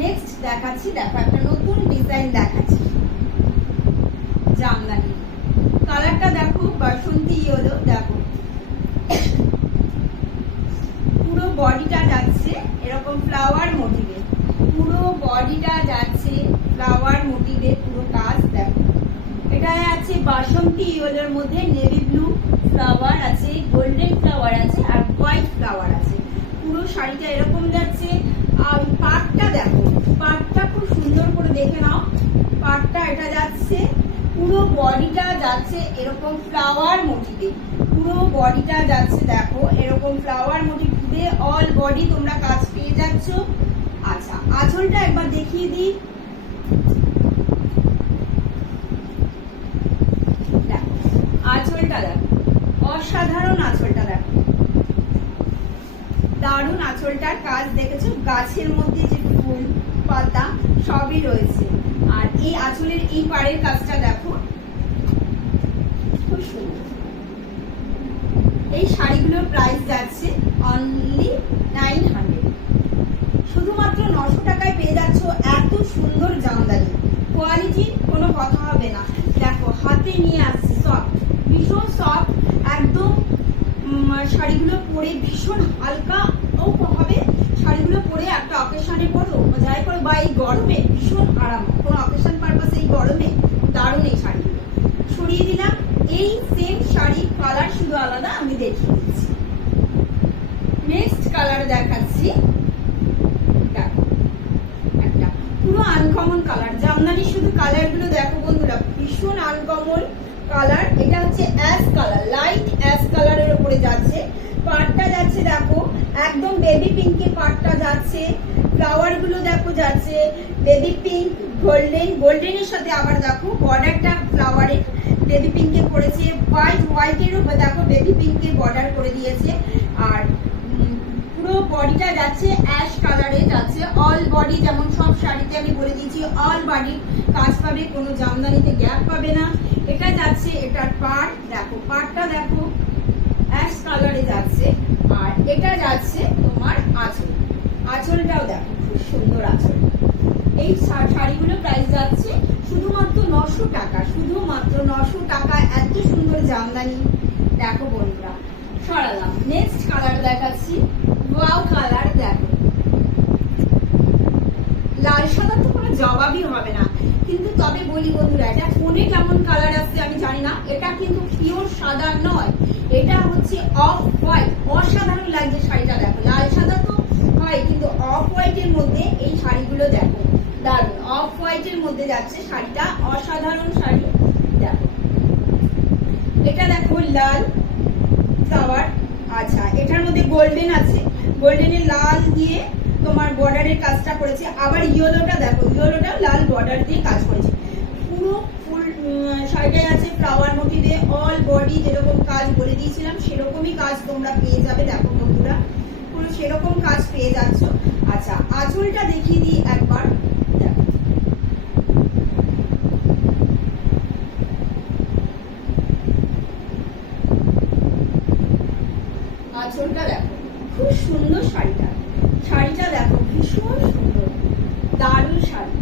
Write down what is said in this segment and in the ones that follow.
Next দেখাচ্ছি, দেখো একটা নতুন ডিজাইন দেখাচ্ছি জামদানি। কালারটা দেখো বাসন্তী ইয়েলো, দেখো পুরো বডিটা যাচ্ছে এরকম ফ্লাওয়ার মোটিভে, পুরো বডিটা যাচ্ছে ফ্লাওয়ার মোটিভে পুরো কাজ। দেখো এটা আছে বাসন্তী ইয়েলোর মধ্যে নেভি ব্লু ফ্লাওয়ার আছে, গোল্ডেন ফ্লাওয়ার আছে আর হোয়াইট ফ্লাওয়ার আছে। পুরো শাড়িটা এরকম যাচ্ছে। আর পাটটা দেখো, পাটটা খুব সুন্দর করে দেখে নাও। পাটটা এটা যাচ্ছে, পুরো বডিটা যাচ্ছে এরকম ফ্লাওয়ার মোটিভে, পুরো বডিটা যাচ্ছে দেখো এরকম ফ্লাওয়ার মোটিভে, অল বডি তোমরা কাজ পেয়ে যাচ্ছ। আচ্ছা আঁচলটা একবার দেখিয়ে দিই। দেখো আঁচলটা দেখো, অসাধারণ আঁচলটা দেখো, দারুণ আঁচলটার কাজ দেখেছো, গাছের মধ্যে যে ফুল পাতা সবই রয়েছে। আর এই আঁচলের এই পাড়ের কাজটা দেখো খুব সুন্দর। এই শাড়িগুলোর প্রাইস যাচ্ছে অনলি 900, শুধুমাত্র 900 টাকায় পেয়ে যাচ্ছ এত সুন্দর জামদানি। কোয়ালিটির কোনো কথা হবে না। দেখো হাতে নিয়ে আসছে, সফট, ভীষণ সফট একদম। শাড়িগুলো পরে ভীষণ হালকা ও হবে, শাড়িগুলো পরে একটা অকেশনে পরো যাই করো বা এই গরমে ভীষণ আরাম, কোনো অকেশন পারপাসে এই গরমে দারুণ এই শাড়িগুলো। সরিয়ে দিলাম। এই সেম শাড়ি কালার শুধু আলাদা, আমি দেখিয়ে দিচ্ছি। নেক্সট কালার দেখাচ্ছি, একটা পুরো আনকমন কালার জামদানি। শুধু কালার গুলো দেখো বন্ধুরা, ভীষণ আনকমন কালার। এটা হচ্ছে অ্যাশ কালার, লাইট অ্যাশ কালারের উপরে যাচ্ছে। পাটটা যাচ্ছে দেখো একদম বেবি পিঙ্কে, পাটটা যাচ্ছে ফ্লাওয়ার গুলো দেখো যাচ্ছে বেবি পিঙ্ক, গোল্ডেন, গোল্ডেনের সাথে আবার দেখো বর্ডারটা ফ্লাওয়ারের বেবি পিঙ্কে করেছে, হোয়াইট, হোয়াইটের উপর দেখো বেবি পিঙ্কে বর্ডার করে দিয়েছে। আর পুরো বডিটা যাচ্ছে অ্যাশ কালারে যাচ্ছে, অল বডি যেমন সব শাড়িতে আমি বলে দিয়েছি অল বডি কাজ পাবে, কোনো জামদানিতে গ্যাপ পাবে না। এটা যাচ্ছে, এটার পাড় দেখো, পাড়টা দেখো অ্যাশ কালারে যাচ্ছে। আর এটা যাচ্ছে তোমার আঁচল, আঁচলটাও দেখো খুব সুন্দর আঁচল। এই শাড়িগুলো প্রাইস যাচ্ছে শুধুমাত্র 900 টাকা, শুধুমাত্র 900 টাকা। এত সুন্দর জামদানি দেখো বন্ধুরা। সরালাম। নেক্সট কালার দেখাচ্ছি, ওয়াও কালার দেখো, লাল সাদা তো কোনো জবাবই হবে না। কিন্তু তবে বলি বন্ধুরা, এটা ফোনে কেমন কালার আসছে আমি জানি না, এটা কিন্তু পিওর সাদা নয়, এটা হচ্ছে অফ হোয়াইট। অসাধারণ লাগছে শাড়িটা দেখো, লাল সাদা তো হয় কিন্তু অফ হোয়াইটের মধ্যে এই শাড়িগুলো দেখো দারুণ। অফ হোয়াইটের মধ্যে যাচ্ছে শাড়িটা, অসাধারণ শাড়ি দেখো। এটা দেখো লাল ফ্লাওয়ার, আচ্ছা এটার মধ্যে গোল্ডেন আছে, গোল্ডেনের লাল দিয়ে তোমার বর্ডারের কাজটা করেছে। আবার ইয়েলোটা দেখো, ইয়েলোটা লাল বর্ডার দিয়ে কাজ করেছে। পুরো ফুল শাড়িটাই আছে ফ্লাওয়ার মোটিভে, অল বডি যেরকম কাজ বলে দিয়েছিলাম সেরকমই কাজ তোমরা পেয়ে যাবে। দেখো বন্ধুরা পুরো সেরকম কাজ পেয়ে যাচ্ছ। আচ্ছা আঁচলটা দেখিয়ে দিই একবার, দেখো আঁচলটা দেখো খুব সুন্দর শাড়িটা, শাড়িটা দেখো ভীষণ সুন্দর দারুণ শাড়ি।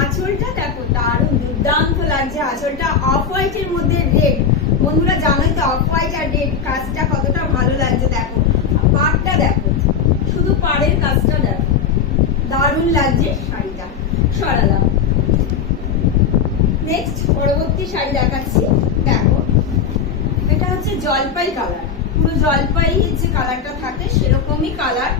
আঁচলটা দেখো দারুণ দুর্দান্ত লাগছে আঁচলটা, অফ হোয়াইটের মধ্যে রেড। বন্ধুরা জানোই তো অফ হোয়াইট আর রেড কাজটা কতটা ভালো লাগছে। দেখো পাড়টা দেখো, শুধু পাড়ের কাজটা দেখো দারুণ লাগছে শাড়িটা। সরালাম। নেক্সট পরবর্তী শাড়ি দেখাচ্ছি, দেখো এটা হচ্ছে জলপাই কালার, পুরো জলপাই যে কালারটা থাকে সেরকমই কালার।